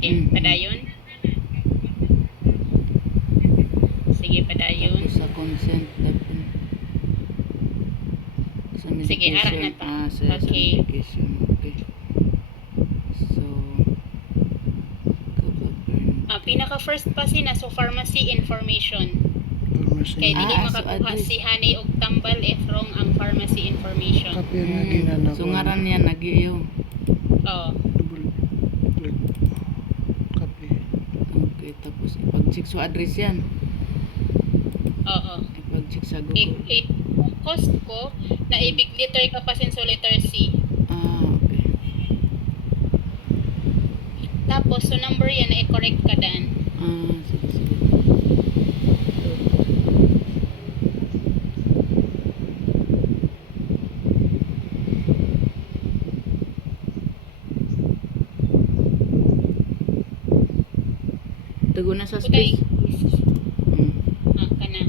Sige, padayon. Sige, padayon. Tapos sa consent dapat sa Sige, harap na medication. ta. Sa Okay. medication. Okay. So Pinaka first pa sina so pharmacy information. Kay dili so makakuha address. si Hani og tambal if wrong ang pharmacy information. Kapya nga ginana So ko. ngaran niya nagiyo. Oo. Double click. Copy. Okay, tapos ipag-check so address yan. Oo. Ipag-check sa Google. Cost ko na ibig letter ka pa sin so letter C. Okay. Tapos so number yan na i-correct ka dan. Sige, sige. Tago na sa Utay. space. Kana.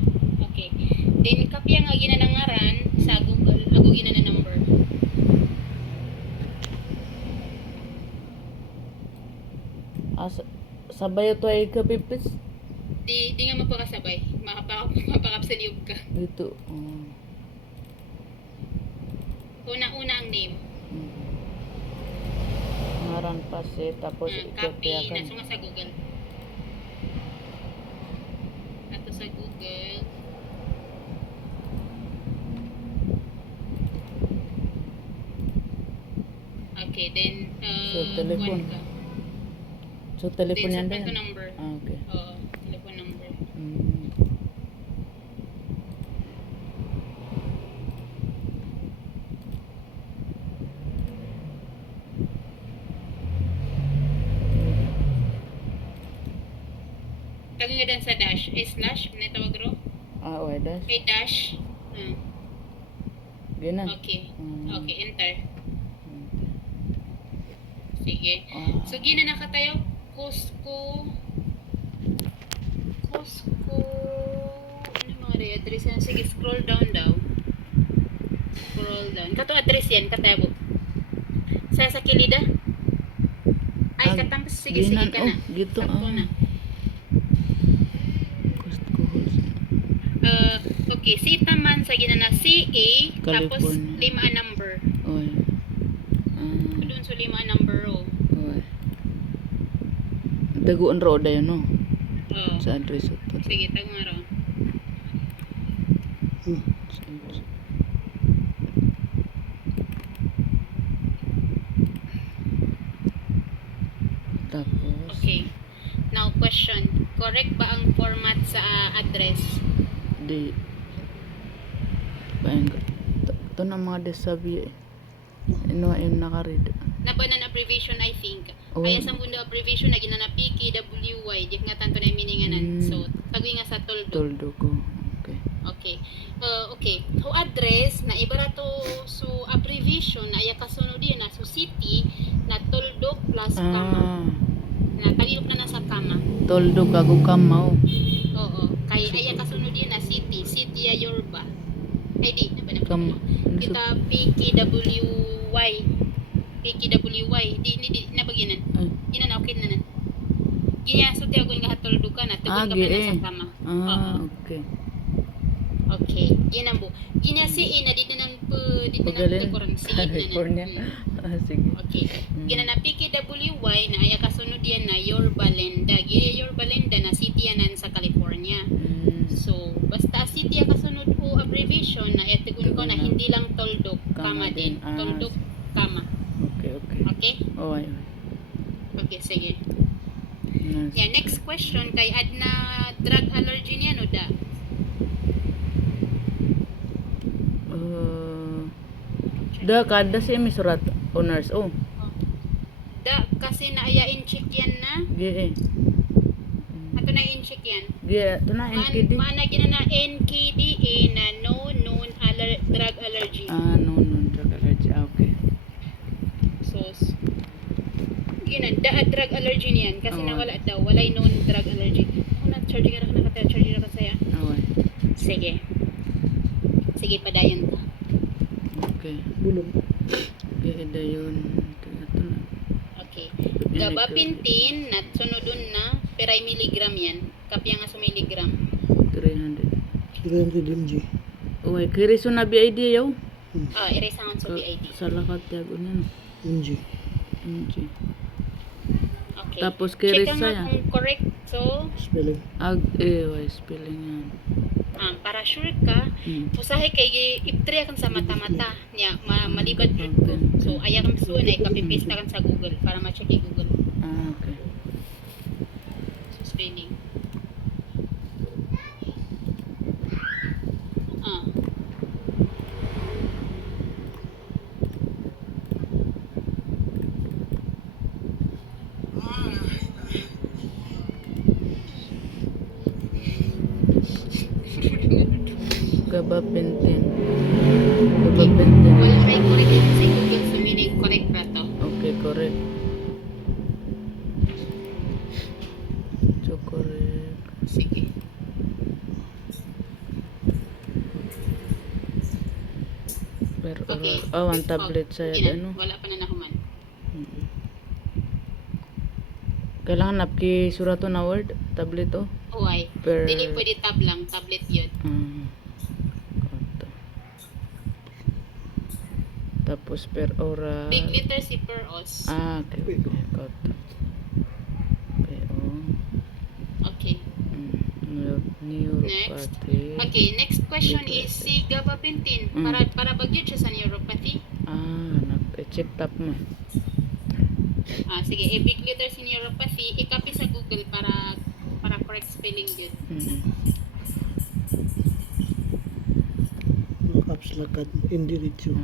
Okay. Then kapya nga ginanangaran sa Google, ako gina na number. Sabay ito ay kapipis. Di nga magpakasabay. Mapakapsaliog ka. Dito. Una-una ang name. Ngaran pa si tapos Copy. ikopya ka. Naso nga sa Google. Ato sa Google. Okay, then So, telephone. kuwan ka. So telepon Then yan sa din. number. Okay. Oo, telephone number. Tagi nga dan sa dash. Slash, ano tawag ro? Okay, das. Kay dash. Gina. Okay. Okay, enter. Okay. Sige. So, gina na ka tayo. Costco. Ano mga rin? Address yan. Sige, scroll down daw. Scroll down. Kato address yan, katabo. Sa kilida? Ay, katampas. Sige, sige ka na. Gito. Sakto na. Costco. Okay, sita man sa gina na CA, tapos California. 5 number. Oy. Doon sa 5 number row. Oy. Daguan roda yun, no? Oh. Sa address ito. Sige, tago nga raw. Tapos. Okay. Now, question. Correct ba ang format sa address? Di. Bayan ko. Ito na mga desabi eh. Ino yung nakaread. Nabanan abbreviation, I think. Oh. Kaya sa mundo abbreviation na ginana PKWY, di nga tanto na mininganan. So, tagwi nga sa toldo. Toldo ko. Okay. Okay. Okay. So, address na iba na to so abbreviation na iya kasunod din na so city na toldo plus kama. Na tagilok na sa kama. Toldo kago kamaw. Oo. Kay iya kasunod din na city. City ya Yorba. Ay di. Na ba na? Kam. Kita PKWY. PKWY. Di na baginan. Ina na okay na na. Ginya so tiagon nga toldo ka na. Tugon ka pa na sa kama. Okay. Okay. Yan ang bu. Ginya si ina dito nang dito nang dekoran si California. Sige. Okay. Gina na PKWY na aya kasunod yan na Yorba Lenda. Gina Yorba Lenda na city yanan sa California. So, basta city ya kasunod o abbreviation na etigun ko na hindi lang toldok, kama din. Toldok, kama. Okay. Okay? Okay. Okay, sige. Nice. Yeah, next question kay adna drug allergy niya no da. Da kada si misurat owners. Da kasi na aya in check yan na. Gi. Ato na in check yan. Gi to na NKD. Maana gina na NKDA na no known drug allergy. No drug allergy. Okay. So gina da drug allergy niyan kasi nawala daw walay known drug allergy. Una charge ka na charge ka saya. Okay. Sige. Sige padayon ta. Okay. Bulog. Gi dayon. Ito na. Okay. Gabapentine na sunodon na peray miligram yan. Kapya nga sa miligram. 300. 300 mg. Uy, kiri so na BID yaw. Iresangan sa BID. Sa lakat yago niya. mg. MG. Okay. Tapos kiri Check sa nga yan. kung correct. So, Spelling. Why spelling yan. para sure ka, usahay kay iptry kan sa mata-mata niya malibad jud ko. So aya kang suon ay copy-paste kan sa Google para ma-check kay Google. Okay. So spelling. Gabapentine. Wala Gabapentine. ray correct yan sa Google so meaning correct ra to. Okay, correct. So, correct. Sige. Pero, Okay. one tablet sa Hindi na, ano. wala pa na nahuman. Kailangan napki surato na word, tablet oh. Uy. Per... Dili pwede tab lang, tablet yun. Koto. Tapos per oral. Big letter si per os. Okay. Koto. PO. Okay. Neuropathy. Okay, next question Big is si gabapentin. Para bagyod siya sa neuropathy. Check tap mo. Sige, big letter si neuropathy, i-copy sa Google para correct spelling yun. Caps lock at indiretso.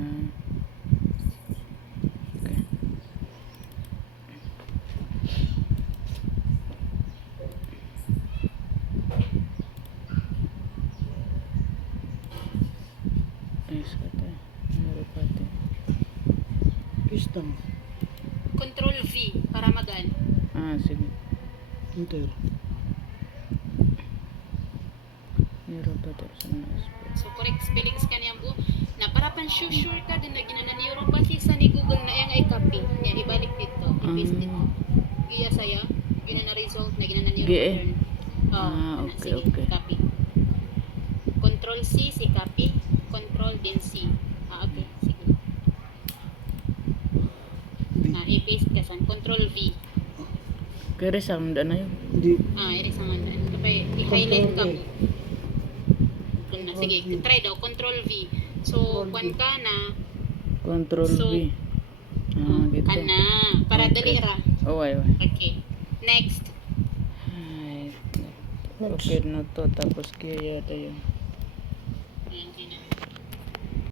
Okay. Ayos ka tayo. Neuropathy. Pistang. Control V para magan. Sige. Enter. Neuropathy. Saan na spell? So correct spellings ka niyang bu. Na para pan sure ka din na ginana neuropathy sa ni Google na yang i-copy. Yan ibalik dito. I-paste dito. Iya saya. Ginana result na ginana neuropathy. Okay. Copy. Control C si copy. Control din C. Okay. Sige. I-paste ka san. Control V. Kaya sa na yun. Hindi. Iris ang ano. Kapag i-highlight ka mo. Sige, try daw. Control V. So, kwan ka na. Control So, V. Gitu. Ka na. Para Okay. dali ra. Ay. Okay. Next. Ay. Okay na to. Tapos kaya tayo. Ayan, yun na.